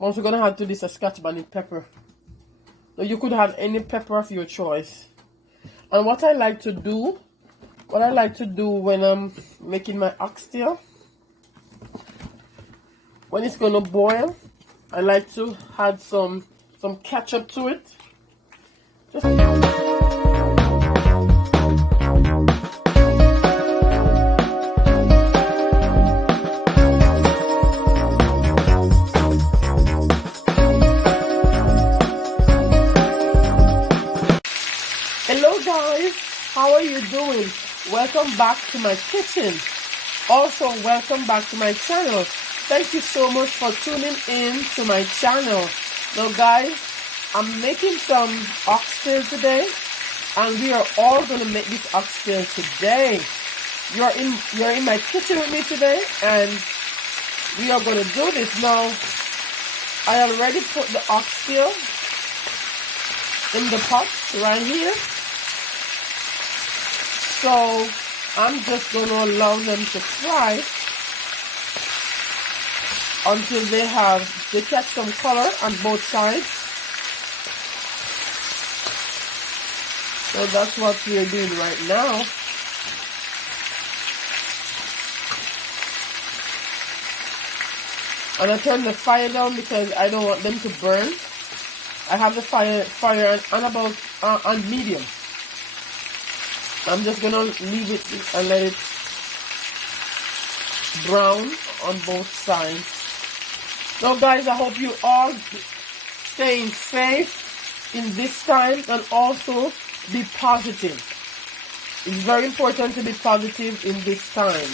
I'm also gonna add to this a Scotch bonnet pepper. Now you could have any pepper of your choice. And what I like to do when I'm making my oxtail, when it's gonna boil, I like to add some ketchup to it. Just hello guys, how are you doing? Welcome back to my kitchen. Also, welcome back to my channel. Thank you so much for tuning in to my channel. Now guys, I'm making some oxtail today, and we are all gonna make this oxtail today. You're in my kitchen with me today, and we are gonna do this. Now, I already put the oxtail in the pot right here. So I'm just going to allow them to fry until they catch some color on both sides. So that's what we're doing right now. And I turn the fire down because I don't want them to burn. I have the fire on medium. I'm just gonna leave it and let it brown on both sides. Now guys, I hope you all staying safe in this time, and also be positive. It's very important to be positive in this time.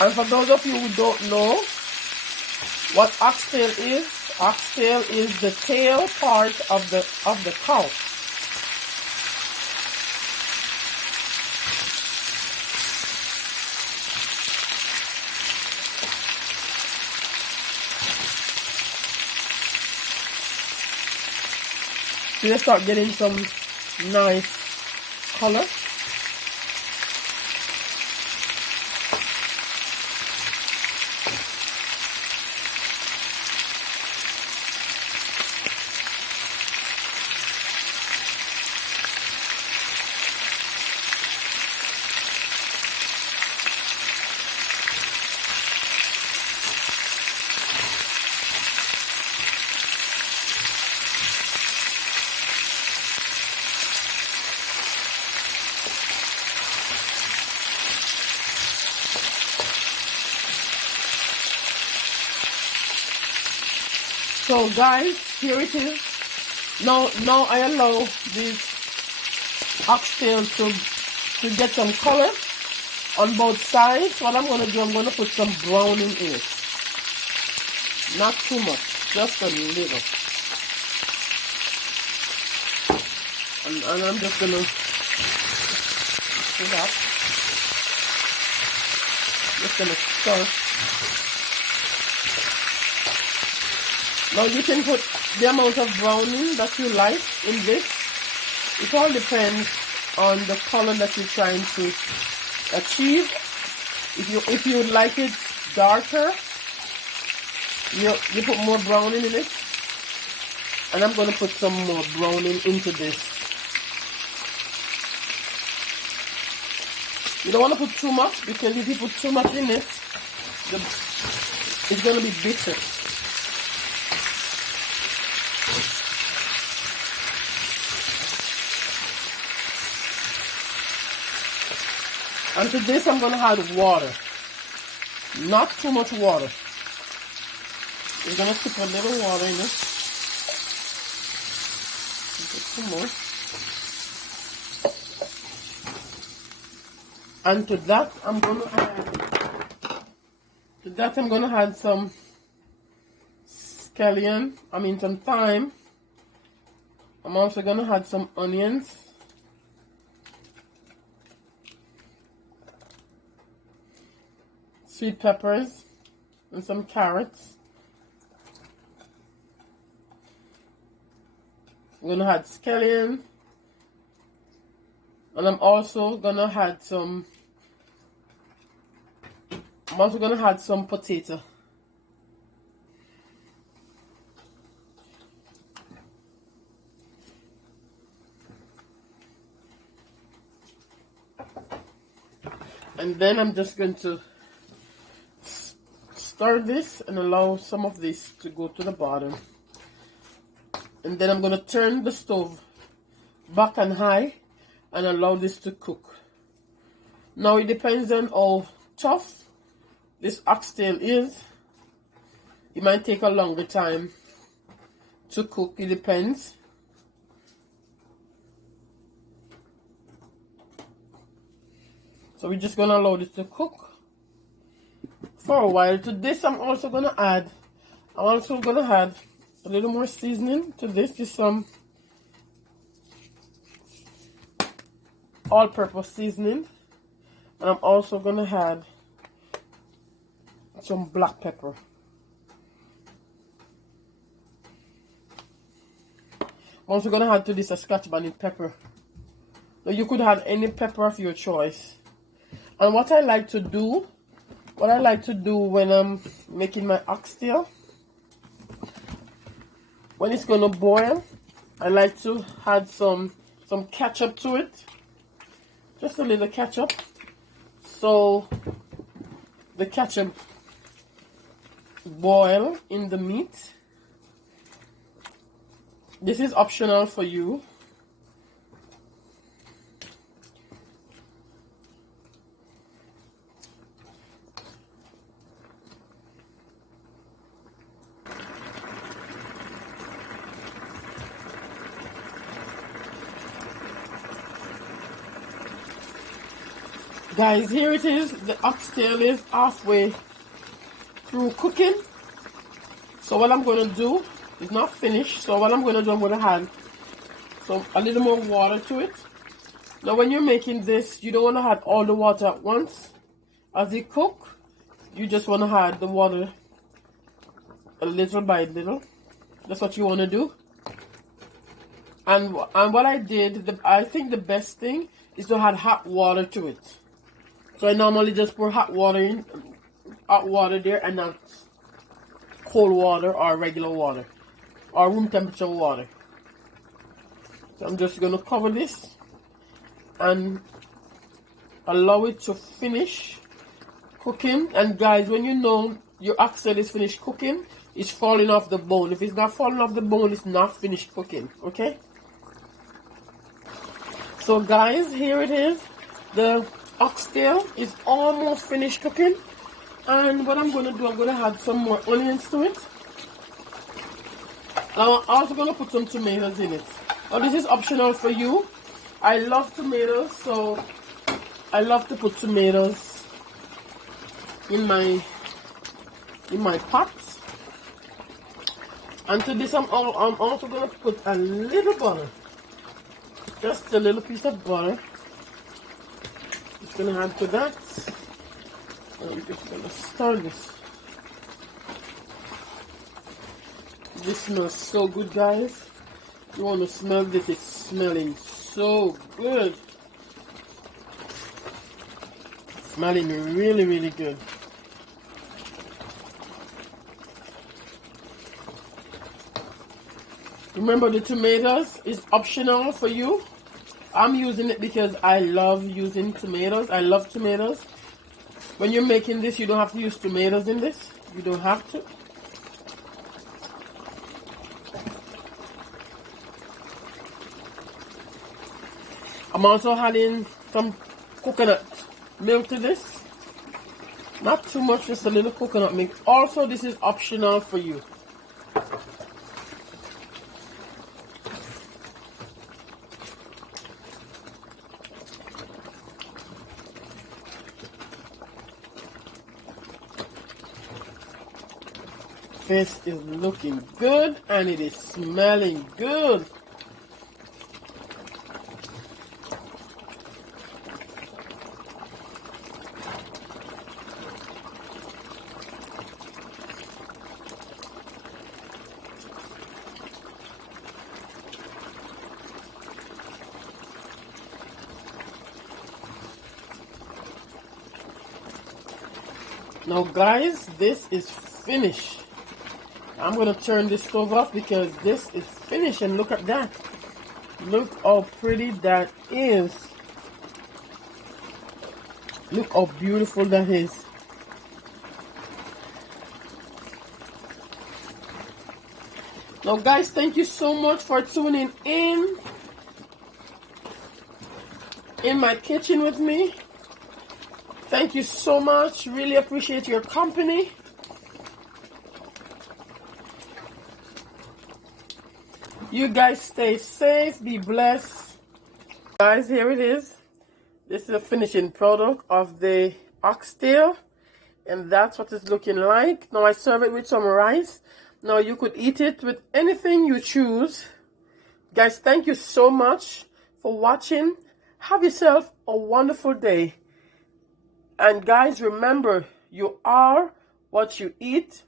And for those of you who don't know what oxtail is the tail part of the cow. So you start getting some nice color. So guys, here it is. Now I allow this oxtail to get some color on both sides. What I'm going to do, I'm going to put some browning in it. Not too much, just a little. And I'm just going to do that. Just going to stir. Now you can put the amount of browning that you like in this. It all depends on the color that you're trying to achieve. If you like it darker, you put more browning in it. And I'm going to put some more browning into this. You don't want to put too much, because if you put too much in it, it's going to be bitter. And to this, I'm going to add water. Not too much water. We're going to put a little water in it. Put some more. And to that, I'm going to add some scallion. Some thyme. I'm also going to add some onions. Sweet peppers and some carrots. I'm going to add scallion, And I'm also gonna add some potato. And then I'm just going to stir this and allow some of this to go to the bottom. And then I'm going to turn the stove back and high and allow this to cook. Now it depends on how tough this oxtail is. It might take a longer time to cook, it depends. So we're just gonna allow this to cook for a while. To this I'm also gonna add a little more seasoning to this, just some all-purpose seasoning. And I'm also gonna add some black pepper. I'm also gonna add to this a Scotch bonnet pepper. Now you could add any pepper of your choice. And what I like to do when I'm making my oxtail, when it's gonna boil, I like to add some ketchup to it. Just a little ketchup. So the ketchup boil in the meat. This is optional for you. Guys, here it is. The oxtail is halfway through cooking. So what I'm going to do is not finished. So what I'm going to do, I'm going to add a little more water to it. Now when you're making this, you don't want to add all the water at once. As you cook, you just want to add the water a little by little. That's what you want to do. And what I did, I think the best thing is to add hot water to it. So I normally just pour hot water there, and not cold water or regular water or room temperature water. So I'm just going to cover this and allow it to finish cooking. And guys, when you know your oxtail is finished cooking, it's falling off the bone. If it's not falling off the bone, it's not finished cooking. Okay? So guys, here it is. The oxtail is almost finished cooking. And what I'm going to do, I'm going to add some more onions to it. I'm also going to put some tomatoes in it. Now this is optional for you. I love tomatoes, so I love to put tomatoes in my pots. And to this I'm also going to put a little butter. Just a little piece of butter. Just going to add to that. And I'm just going to stir this. This smells so good, guys. You want to smell this? It's smelling so good. Smelling really, really good. Remember, the tomatoes is optional for you. I'm using it because I love using tomatoes. I love tomatoes. When you're making this, you don't have to use tomatoes in this. You don't have to. I'm also adding some coconut milk to this. Not too much, just a little coconut milk. Also, this is optional for you. This is looking good and it is smelling good. Now guys, this is finished. I'm gonna turn this stove off because this is finished, and look at that. Look how pretty that is. Look how beautiful that is. Now guys, thank you so much for tuning in my kitchen with me. Thank you so much. Really appreciate your company. You guys stay safe, be blessed. Guys, here it is. This is a finishing product of the oxtail, and that's what it's looking like. Now I serve it with some rice. Now you could eat it with anything you choose. Guys, thank you so much for watching. Have yourself a wonderful day. And guys, remember, you are what you eat.